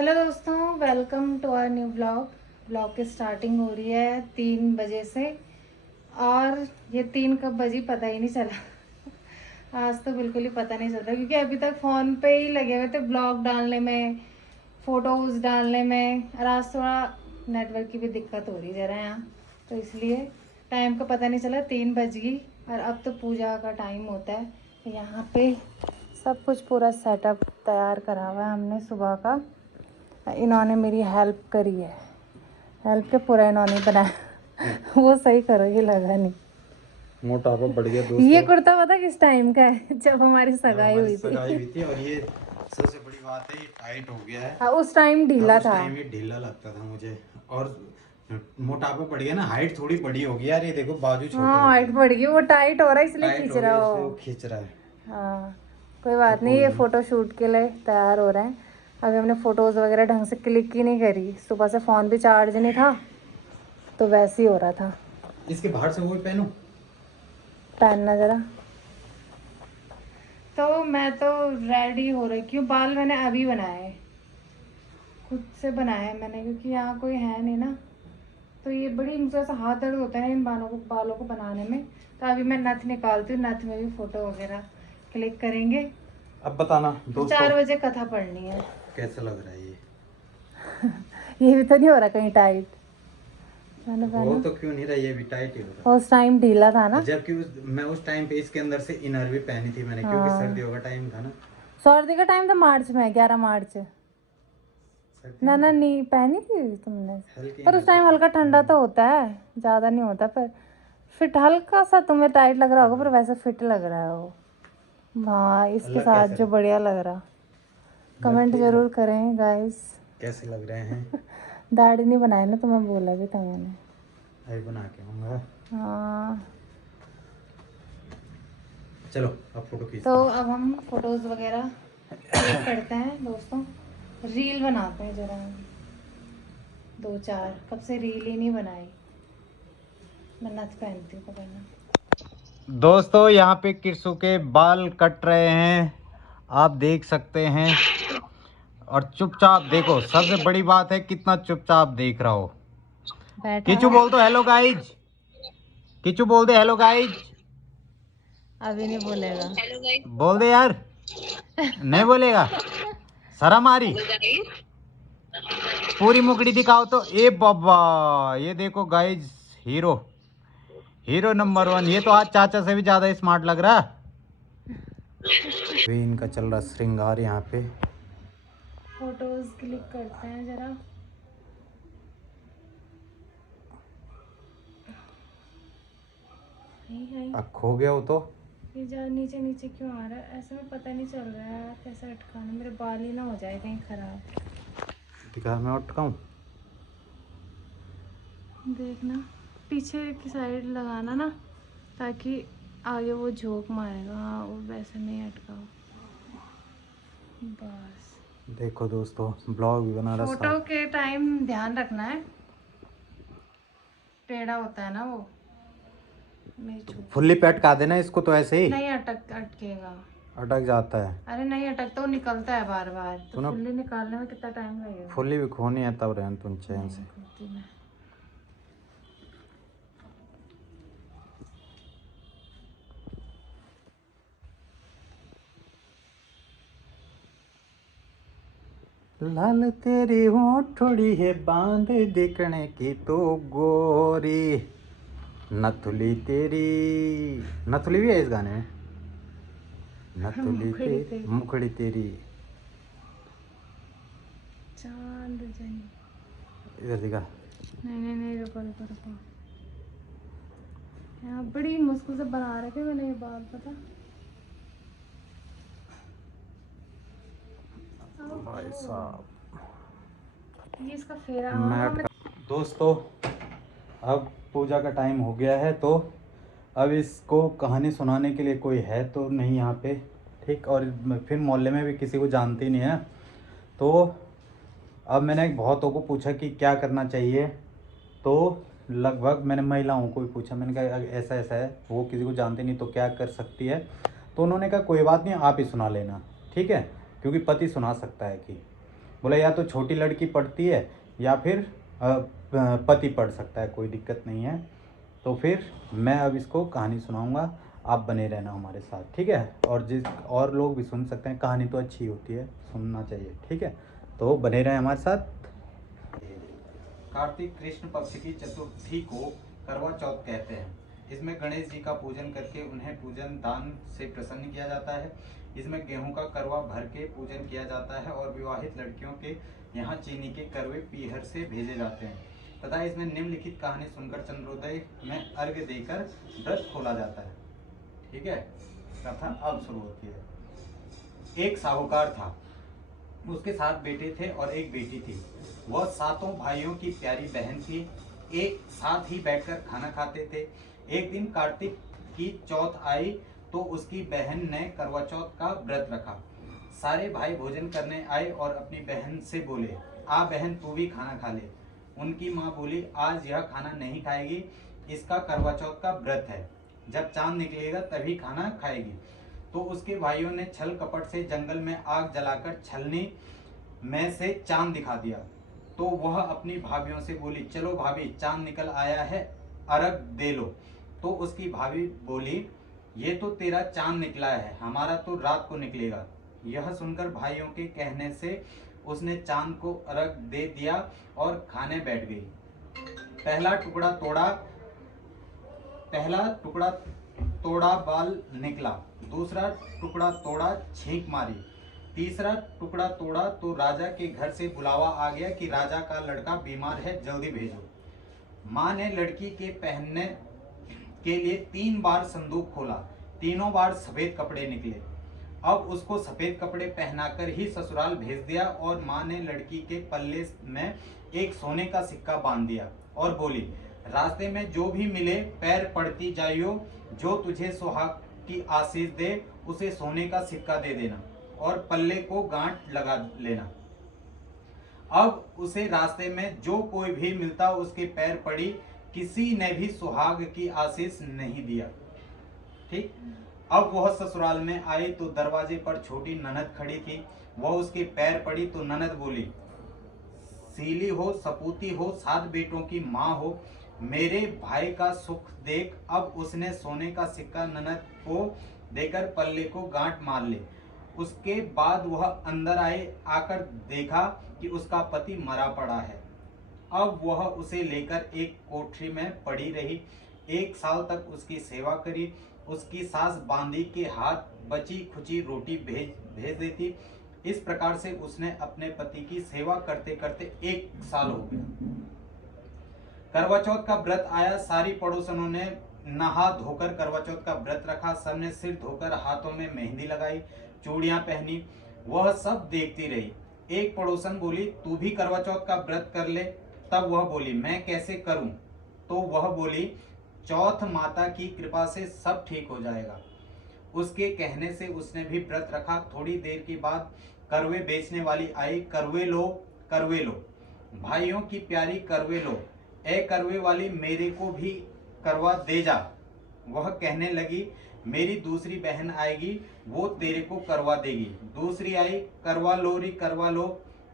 Hello दोस्तों, welcome to our new blog की starting हो रही है 3 बजे से। और ये 3 कब बजी पता ही नहीं चला। आज तो बिल्कुल ही पता नहीं चलता क्योंकि अभी तक फ़ोन पे ही लगे हुए थे ब्लॉग डालने में, फ़ोटोज़ डालने में। और आज थोड़ा नेटवर्क की भी दिक्कत हो रही ज़रा यहाँ, तो इसलिए टाइम का पता नहीं चला। 3 बज गई और अब तो पूजा का टाइम होता है। तो यहाँ पे सब कुछ पूरा सेटअप तैयार करा हुआ है हमने सुबह का। इन्होंने मेरी हेल्प करी है, हेल्प के पूरा इन्होंने बनाया। वो सही करो, ये लगा नहीं। मोटापा बढ़ गया ये दोस्तों। कुर्ता पता किस टाइम का है? जब हमारी जब सगाई हमारी हुई सगाई थी। हुई थी, और ये सबसे बड़ी बात है, ये टाइट हो गया है। हाँ, उस टाइम हाँ, ढीला उस था। टाइम ये ढीला लगता था मुझे। और मोटापा बढ़ गया ना, हाइट थोड़ी बड़ी हो गई यार। ये देखो बाजू छोटे हाँ, हो हाइट गए, बढ़ गई, वो टाइट हो रहा है इसलिए टाइट खींच हो गया रहा इसलिए वो हो। खींच रहा है। हाँ, कोई तो बात नहीं। कोई ये नहीं। फ़ोटो शूट के लिए तैयार हो रहे हैं। अभी हमने फ़ोटोज़ वगैरह ढंग से क्लिक ही नहीं करी, सुबह से फ़ोन भी चार्ज नहीं था, तो वैसे ही हो रहा था। इसके बाहर से वो भी पहनूं। पहनना ज़रा। तो मैं तो रेडी हो रही हूँ। बाल मैंने अभी बनाए, खुद से बनाया है मैंने, क्योंकि यहाँ कोई है नहीं ना। तो ये बड़ी मुझे ऐसा हाथ दर्द होता है इन बालों को बनाने में। तो अभी मैं नथ निकालती हूँ, नथ में भी फ़ोटो वगैरह क्लिक करेंगे। अब बताना फिर दोस्तों 4 बजे कथा पढ़नी है। कैसा लग रहा है ये। ये भी तो नहीं हो रहा कहीं टाइट? मैंने हो पहना, तो क्यों नहीं रहा, ये भी टाइट ही हो रहा उस टाइम ढीला था ना। है। जबकि मैं उस टाइम पे इसके अंदर से इनर भी पहनी थी मैंने, क्योंकि हाँ, सर्दियों का टाइम था ना। सर्दी का टाइम था, मार्च में, 11 मार्च। सर्दी ना में ना, था, नहीं पहनी थी तुमने? हल्की पर उस इनर तो टाइम थी। हल्का ठंडा तो होता है, ज़्यादा नहीं होता। पर फिट हल्का सा तुम्हें टाइट लग रहा होगा, पर वैसे फिट लग रहा है वो। हाँ, इसके अलग साथ कैसे जो रहे, बढ़िया लग रहा। लग कमेंट ठीक रहे, जरूर करें गाइस। कैसे लग रहे हैं। दाढ़ी नहीं बनाई ना, तुम्हें बोला भी था मैंने। अभी बना के आऊंगा। हाँ, चलो अब फोटो तो खींचते हैं। अब हम फोटोज़ वगैरह क्लिक करते हैं दोस्तों। रील बनाते हैं ज़रा हम, 2-4। कब से रील ही नहीं बनाई। मैं नथ पहनती हूँ, पकड़ना। दोस्तों यहाँ पे किरसू के बाल कट रहे हैं, आप देख सकते हैं। और चुपचाप देखो, सबसे बड़ी बात है कितना चुपचाप देख रहा हो। बैठा किचू है। बोल दो हेलो गाइज, किचू बोल दे हेलो गाइज। अभी नहीं बोलेगा। बोल दे यार, नहीं बोलेगा, शर्म आ रही। पूरी मुकड़ी दिखाओ तो। ए बाबा, ये देखो गाइज, हीरो, हीरो नंबर 1। ये तो आज चाचा से भी ज्यादा स्मार्ट लग रहा है। अभी इनका चल रहा श्रृंगार यहाँ पे। फोटोज़ क्लिक करते हैं ज़रा। अब खो गया हो तो ये जा नीचे नीचे क्यों आ रहा है? ऐसे में पता नहीं चल रहा है कैसे अटकाना। मेरे बाल ही ना हो जाए कहीं खराब। दिखा, मैं अटकाऊं। देखना, पीछे की साइड लगाना ना, ताकि आगे वो झोंक मारेगा। हाँ, वो वैसे नहीं अटकाओ बस। देखो दोस्तों, ब्लॉग भी बना रहा फोटो साथ। के टाइम ध्यान रखना है, टेढ़ा होता है ना वो। मेरी तो छोटी फुल्ली सी पे अटका देना इसको, तो ऐसे ही नहीं अटकेगा। अटक जाता है। अरे नहीं अटकता, वो निकलता है बार बार। तो तू ना फुल्ली निकालने में कितना टाइम लगेगा? फुल्ली भी खोनी है तब रहन तुम चैन नहीं से। खोती मैं। लाल तेरी होठड़ी है बांध दिखने की तो गोरी, नथुली तेरी। नथुली भी है इस गाने में। नथुली मुखड़ी तेरी पे मुखड़ी तेरी। चांद जनी। इधर दिखा। नहीं नहीं नहीं, रुको रुको रुको। यहाँ बड़ी मुश्किल से बना रखे मैंने ये बाल, पता। भाई साहब, ये इसका फेरा। मैं हाँ मैं। अटका। दोस्तों अब पूजा का टाइम हो गया है, तो अब इसको कहानी सुनाने के लिए कोई है तो नहीं यहाँ पे, ठीक। और फिर मोहल्ले में भी किसी को जानती नहीं है। तो अब मैंने बहुतों को पूछा कि क्या करना चाहिए, तो लगभग मैंने महिलाओं को भी पूछा। मैंने कहा ऐसा ऐसा है, वो किसी को जानती नहीं तो क्या कर सकती है। तो उन्होंने कहा कोई बात नहीं, आप ही सुना लेना, ठीक है, क्योंकि पति सुना सकता है कि। बोला या तो छोटी लड़की पढ़ती है या फिर पति पढ़ सकता है, कोई दिक्कत नहीं है। तो फिर मैं अब इसको कहानी सुनाऊंगा, आप बने रहना हमारे साथ, ठीक है। और लोग भी सुन सकते हैं, कहानी तो अच्छी होती है, सुनना चाहिए, ठीक है। तो बने रहें हमारे साथ। कार्तिक कृष्ण पक्ष की चतुर्थी को करवा चौथ कहते हैं। इसमें गणेश जी का पूजन करके उन्हें पूजन दान से प्रसन्न किया जाता है। इसमें गेहूं का करवा भर के पूजन किया जाता है और विवाहित लड़कियों के यहाँ चीनी के करवे पीहर से भेजे जाते हैं तथा इसमें निम्नलिखित कहानी सुनकर चंद्रोदय में अर्घ्य देकर व्रत खोला जाता है, ठीक है। कथा अब शुरू होती है। एक साहूकार था, उसके 7 बेटे थे और एक बेटी थी। वह 7 भाइयों की प्यारी बहन थी। एक साथ ही बैठकर खाना खाते थे। एक दिन कार्तिक की चौथ आई तो उसकी बहन ने करवा चौथ का व्रत रखा। सारे भाई भोजन करने आए और अपनी बहन से बोले, आ बहन तू भी खाना खा ले। उनकी माँ बोली, आज यह खाना नहीं खाएगी, इसका करवा चौथ का व्रत है, जब चांद निकलेगा तभी खाना खाएगी। तो उसके भाइयों ने छल कपट से जंगल में आग जलाकर छलनी में से चांद दिखा दिया। तो वह अपनी भाभियों से बोली, चलो भाभी चांद निकल आया है, अर्घ दे लो। तो उसकी भाभी बोली, ये तो तेरा चांद निकला है, हमारा तो रात को निकलेगा। यह सुनकर भाइयों के कहने से उसने चांद को अर्घ दे दिया और खाने बैठ गई। पहला टुकड़ा तोड़ा बाल निकला, दूसरा टुकड़ा तोड़ा छींक मारी, तीसरा टुकड़ा तोड़ा तो राजा के घर से बुलावा आ गया कि राजा का लड़का बीमार है, जल्दी भेजो। माँ ने लड़की के पहनने के लिए 3 बार संदूक खोला, तीनों बार सफेद कपड़े निकले। अब उसको सफेद कपड़े पहनाकर ही ससुराल भेज दिया और माँ ने लड़की के पल्ले में एक सोने का सिक्का बांध दिया और बोली, रास्ते में जो भी मिले पैर पड़ती जाइयो, जो तुझे सुहाग की आशीष दे उसे सोने का सिक्का दे देना और पल्ले को गांठ लगा लेना। अब उसे रास्ते में जो कोई भी मिलता उसके पैर पड़ी, किसी ने भी सुहाग की आशीष नहीं दिया, ठीक। अब वह ससुराल में आई तो दरवाजे पर छोटी ननद खड़ी थी। वह उसके पैर पड़ी तो ननद बोली, सीली हो, सपूती हो, 7 बेटों की माँ हो, मेरे भाई का सुख देख। अब उसने सोने का सिक्का ननद को देकर पल्ले को गांठ मार ले। उसके बाद वह अंदर आकर देखा कि उसका पति मरा पड़ा है। अब वह उसे लेकर एक कोठरी में पड़ी रही। 1 साल तक उसकी सेवा करी। उसकी सास बांदी के हाथ बची खुची रोटी भेज देती। इस प्रकार से उसने अपने पति की सेवा करते करते 1 साल हो गया। करवा चौथ का व्रत आया। सारी पड़ोसनों ने नहा धोकर करवा चौथ का व्रत रखा। सबने सिर धोकर हाथों में मेहंदी लगाई, चूड़ियां पहनी। वह सब देखती रही। एक पड़ोसन बोली, तू भी करवा चौथ का व्रत कर ले। तब वह बोली, मैं कैसे करूं? तो वह बोली, चौथ माता की कृपा से सब ठीक हो जाएगा। उसके कहने से उसने भी व्रत रखा। थोड़ी देर के बाद करवे बेचने वाली आई। करवे लो, करवे लो, भाइयों की प्यारी करवे लो, ए करवे वाली मेरे को भी करवा दे जा। वह कहने लगी, मेरी दूसरी बहन आएगी, वो तेरे को करवा देगी। दूसरी आई, करवा लो री करवा लो,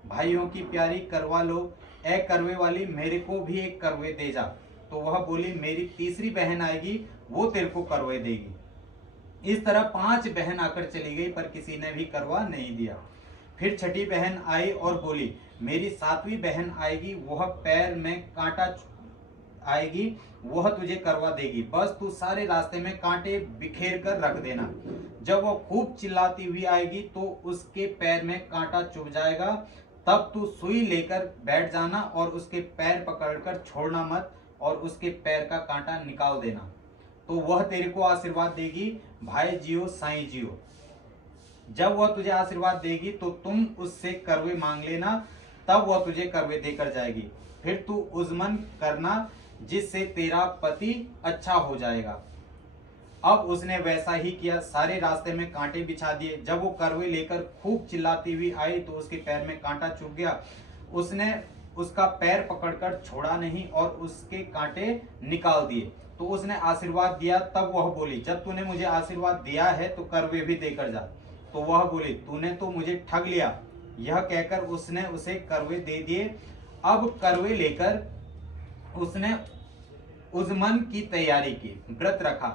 भाइयों की प्यारी करवा लो, ए करवे वाली मेरे को भी एक करवे दे जा। तो वह बोली, मेरी तीसरी बहन आएगी, वो तेरे को करवे देगी। इस तरह 5 बहन आकर चली गई, पर किसी ने भी करवा नहीं दिया। फिर छठी बहन आई और बोली, मेरी 7वीं बहन आएगी, वह पैर में कांटा आएगी, वह तुझे करवा देगी। बस तू सारे रास्ते में कांटे बिखेर कर रख देना। जब वह खूब चिल्लाती हुई आएगी तो उसके पैर में कांटा चुभ जाएगा। तब तू सुई लेकर बैठ जाना और उसके पैर पकड़कर छोड़ना मत और उसके पैर का कांटा निकाल देना, तो वह तेरे को आशीर्वाद देगी। भाई जियो, साईं जियो। जब वह तुझे आशीर्वाद देगी तो तुम उससे करवे मांग लेना, तब वह तुझे करवे देकर जाएगी। फिर तू उज़्मन करना, जिससे तेरा पति अच्छा हो जाएगा। अब उसने वैसा ही किया। सारे रास्ते में कांटे बिछा दिए। जब वो करवे लेकर खूब चिल्लाती हुई आई तो उसके पैर में कांटा चुभ गया। उसने उसका पैर पकड़कर छोड़ा नहीं और उसके कांटे निकाल दिए। तो उसने आशीर्वाद दिया। तब वह बोली, जब तूने मुझे आशीर्वाद दिया है तो करवे भी देकर जा। तो वह बोली, तूने तो मुझे ठग लिया, यह कहकर उसने उसे करवे दे दिए। अब करवे लेकर उसने उजमन की तैयारी की, व्रत रखा।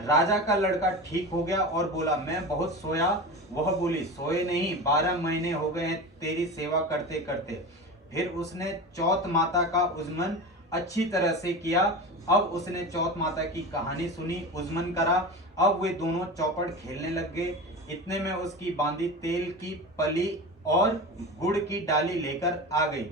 राजा का लड़का ठीक हो गया और बोला, मैं बहुत सोया। वह बोली, सोए नहीं, 12 महीने हो गए हैं तेरी सेवा करते करते। फिर उसने चौथ माता का उजमन अच्छी तरह से किया। अब उसने चौथ माता की कहानी सुनी, उजमन करा। अब वे दोनों चौपड़ खेलने लग गए। इतने में उसकी बांदी तेल की पली और गुड़ की डाली लेकर आ गई।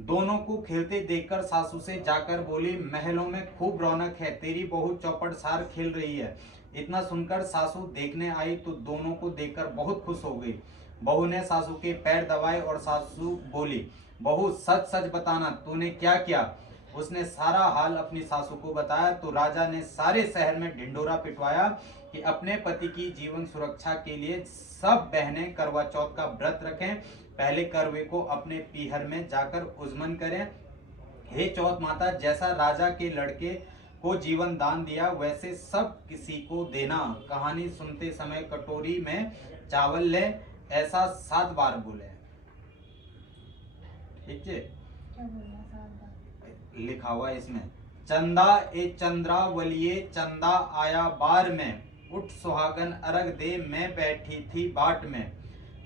दोनों को खेलते देखकर सासू से जाकर बोली, महलों में खूब रौनक है, तेरी बहू चौपड़ सार खेल रही है। इतना सुनकर सासू देखने आई तो दोनों को देखकर बहुत खुश हो गई। बहू ने सासू के पैर दबाए और सासू बोली, बहू सच सच बताना तूने क्या किया। उसने सारा हाल अपनी सासू को बताया तो राजा ने सारे शहर में ढिंडोरा पिटवाया कि अपने पति की जीवन सुरक्षा के लिए सब बहनें करवा चौथ का व्रत रखें। पहले करवे को अपने पीहर में जाकर उजमन करें। हे चौथ माता, जैसा राजा के लड़के को जीवन दान दिया वैसे सब किसी को देना। कहानी सुनते समय कटोरी में चावल ले, ऐसा 7 बार बोले। ठीक है, लिखा हुआ इसमें। चंदा ए चंद्रावलिये, चंदा आया बार में, उठ सुहागन अर्घ दे, मैं बैठी थी बाट में।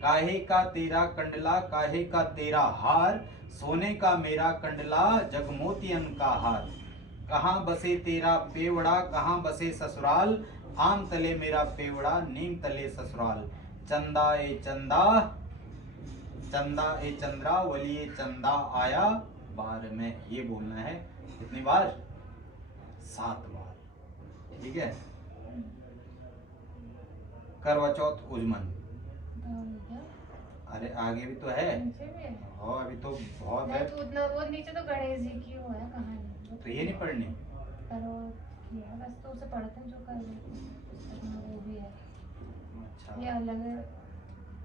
काहे का तेरा कंडला, काहे का तेरा हार, सोने का मेरा कंडला, जगमोतियन का हार। कहाँ बसे तेरा पेवड़ा, कहाँ बसे ससुराल, आम तले मेरा पेवड़ा, नीम तले ससुराल। चंदा ए चंदा, चंदा ए चंद्रावलिये, चंदा आया बार में। ये बोलना है कितनी बार? 7 बार। ठीक है। करवा चौथ उजमन। अरे आगे भी तो है, और अभी तो बहुत है। तो उतना वो नीचे तो गणेश जी की वो है कहानी, तो ये नहीं पढ़नी? बस तो उसे पढ़ते हैं जो कर वो भी है। अच्छा, ये अलग है।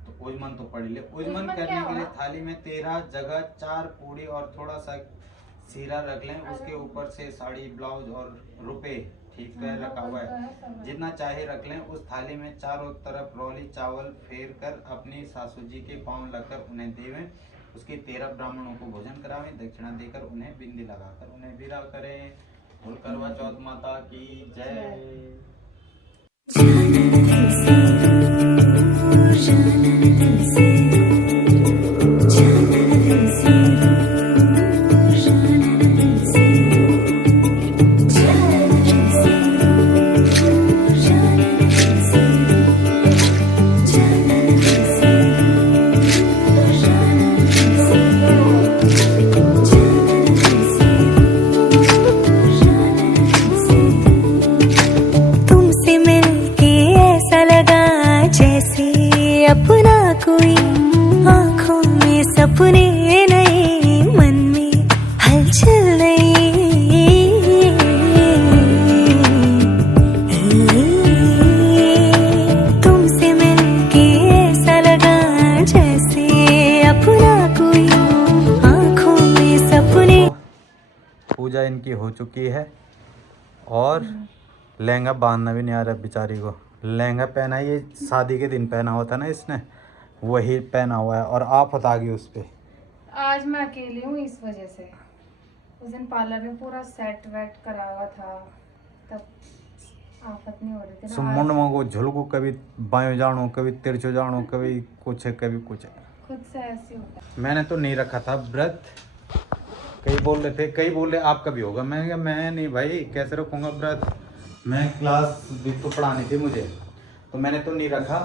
तो उजमन तो पढ़ ले। उजमन उजमन करने क्या के लिए हुआ? थाली में 13 जगह 4 पूड़ी और थोड़ा सा सीरा रख लें। उसके ऊपर से साड़ी, ब्लाउज और रुपए, ठीक है, रखा हुआ है, जितना चाहे रख लें। उस थाली में चारों तरफ रौली चावल फेर कर अपनी सासू जी के पांव लगकर उन्हें देवें। उसके 13 ब्राह्मणों को भोजन करावें। दक्षिणा देकर उन्हें बिंदी लगाकर उन्हें विदा करें। बोल करवा चौथ माता की जय। तुमसे मिलके ऐसा लगा जैसे अपना कोई, आंखों में सपने नए, मन में हलचल नई। तुमसे मिलके ऐसा लगा जैसे अपना कोई, आंखों में सपने। पूजा इनकी हो चुकी है और लहंगा बांधना भी नहीं आ रहा बेचारी को। लहंगा पहना, ये शादी के दिन पहना हुआ था ना इसने, वही पहना हुआ है और आफत आ गई उस पे। आज मैं अकेली हूँ इस वजह से। उस दिन पार्लर में पूरा सेट वेट करा हुआ था, तब आफत नहीं हो रही थी ना। सुमुंड को झुलको, कभी बायों जानो, कभी तिरछो जानो, कभी कुछ है कभी कुछ है। खुद से ऐसे होता है। मैंने तो नहीं रखा था व्रत। कई बोल रहे थे, कई बोल रहे आपका भी होगा। मैं क्या, मैं नहीं भाई, कैसे रखूँगा व्रत। मैं क्लास भी तो पढ़ानी थी मुझे, तो मैंने तो नहीं रखा।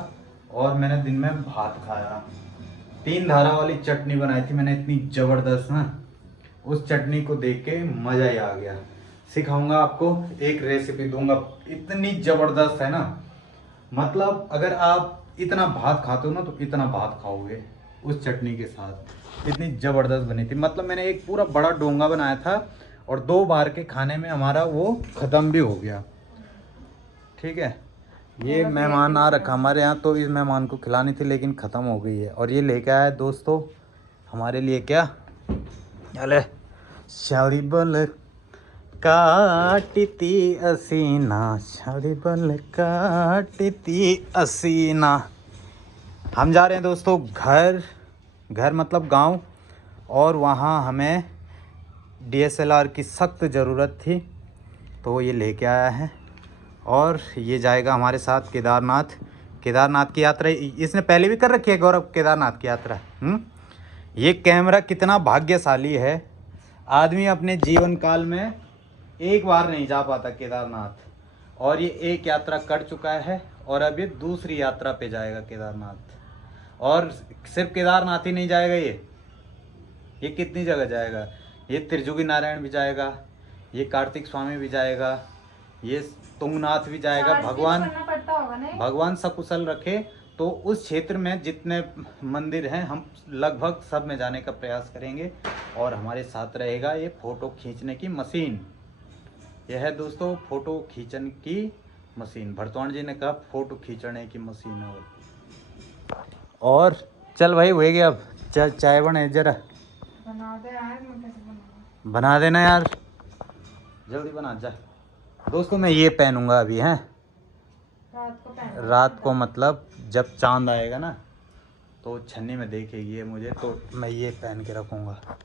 और मैंने दिन में भात खाया। 3 धारा वाली चटनी बनाई थी मैंने, इतनी ज़बरदस्त ना। उस चटनी को देख के मज़ा ही आ गया। सिखाऊंगा आपको, एक रेसिपी दूंगा, इतनी ज़बरदस्त है ना। मतलब अगर आप इतना भात खाते हो ना तो इतना भात खाओगे उस चटनी के साथ। इतनी ज़बरदस्त बनी थी। मतलब मैंने एक पूरा बड़ा डोंगा बनाया था और 2 बार के खाने में हमारा वो ख़त्म भी हो गया। ठीक है। ये मेहमान आ रखा हमारे यहाँ, तो इस मेहमान को खिलानी थी लेकिन ख़त्म हो गई है। और ये लेके आया दोस्तों हमारे लिए क्या, अले शाली बल काटती असीना, शाली बल काटती असीना। हम जा रहे हैं दोस्तों घर, घर मतलब गांव, और वहाँ हमें DSLR की सख्त ज़रूरत थी तो ये लेके आया है। और ये जाएगा हमारे साथ केदारनाथ की यात्रा। इसने पहले भी कर रखी है गौरव केदारनाथ की यात्रा। ये कैमरा कितना भाग्यशाली है, आदमी अपने जीवन काल में एक बार नहीं जा पाता केदारनाथ, और ये एक यात्रा कर चुका है और अब ये दूसरी यात्रा पे जाएगा केदारनाथ। और सिर्फ केदारनाथ ही नहीं जाएगा, ये कितनी जगह जाएगा, ये त्रिजुगी नारायण भी जाएगा, ये कार्तिक स्वामी भी जाएगा, ये तुंगनाथ भी जाएगा। भगवान सकुशल रखे तो उस क्षेत्र में जितने मंदिर हैं हम लगभग सब में जाने का प्रयास करेंगे। और हमारे साथ रहेगा ये फ़ोटो खींचने की मशीन। यह है दोस्तों फ़ोटो खींचने की मशीन। भरतवान जी ने कहा फ़ोटो खींचने की मशीन है। और चल भाई हो गया, अब चल चाय बने जरा बना दे यार, मैं कैसे बनाऊं? बना देना यार, जल्दी बना जा। दोस्तों मैं ये पहनूंगा अभी, हैं रात को मतलब जब चांद आएगा ना तो छन्नी में देखेगी ये मुझे, तो मैं ये पहन के रखूँगा।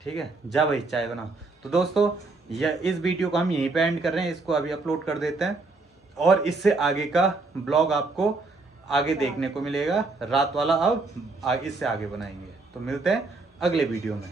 ठीक है, जा भाई चाय बनाओ। तो दोस्तों इस वीडियो को हम यहीं पे एंड कर रहे हैं, इसको अभी अपलोड कर देते हैं और इससे आगे का ब्लॉग आपको आगे देखने को मिलेगा। रात वाला अब इससे आगे बनाएंगे। तो मिलते हैं अगले वीडियो में।